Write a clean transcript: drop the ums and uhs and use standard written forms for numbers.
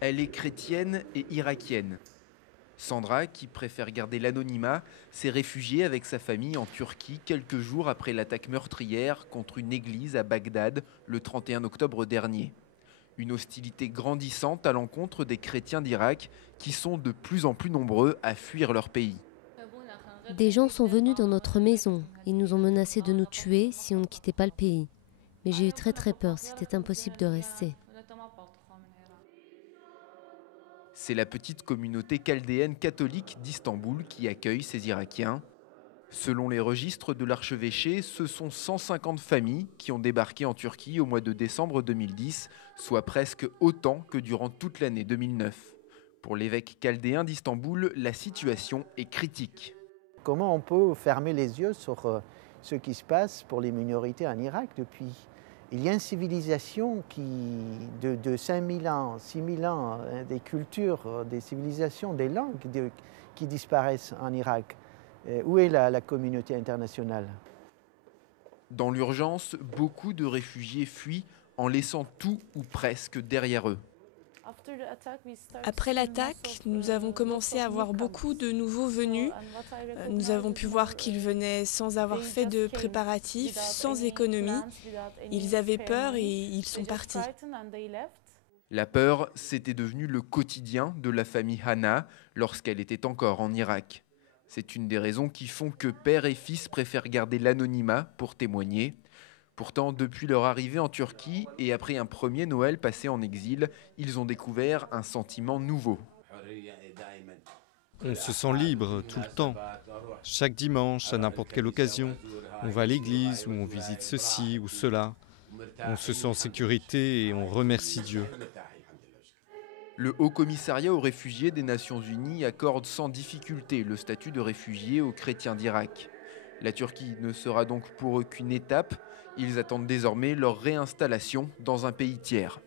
Elle est chrétienne et irakienne. Sandra, qui préfère garder l'anonymat, s'est réfugiée avec sa famille en Turquie quelques jours après l'attaque meurtrière contre une église à Bagdad le 31 octobre dernier. Une hostilité grandissante à l'encontre des chrétiens d'Irak qui sont de plus en plus nombreux à fuir leur pays. Des gens sont venus dans notre maison. Ils nous ont menacés de nous tuer si on ne quittait pas le pays. Mais j'ai eu très peur, c'était impossible de rester. C'est la petite communauté chaldéenne catholique d'Istanbul qui accueille ces Irakiens. Selon les registres de l'archevêché, ce sont 150 familles qui ont débarqué en Turquie au mois de décembre 2010, soit presque autant que durant toute l'année 2009. Pour l'évêque chaldéen d'Istanbul, la situation est critique. Comment on peut fermer les yeux sur ce qui se passe pour les minorités en Irak depuis? Il y a une civilisation de 5000 ans, 6000 ans, des cultures, des civilisations, des langues qui disparaissent en Irak. Où est la communauté internationale? Dans l'urgence, beaucoup de réfugiés fuient en laissant tout ou presque derrière eux. Après l'attaque, nous avons commencé à voir beaucoup de nouveaux venus. Nous avons pu voir qu'ils venaient sans avoir fait de préparatifs, sans économie. Ils avaient peur et ils sont partis. La peur, c'était devenu le quotidien de la famille Hana lorsqu'elle était encore en Irak. C'est une des raisons qui font que père et fils préfèrent garder l'anonymat pour témoigner. Pourtant, depuis leur arrivée en Turquie et après un premier Noël passé en exil, ils ont découvert un sentiment nouveau. On se sent libre tout le temps. Chaque dimanche, à n'importe quelle occasion, on va à l'église ou on visite ceci ou cela. On se sent en sécurité et on remercie Dieu. Le Haut Commissariat aux réfugiés des Nations Unies accorde sans difficulté le statut de réfugié aux chrétiens d'Irak. La Turquie ne sera donc pour eux qu'une étape. Ils attendent désormais leur réinstallation dans un pays tiers.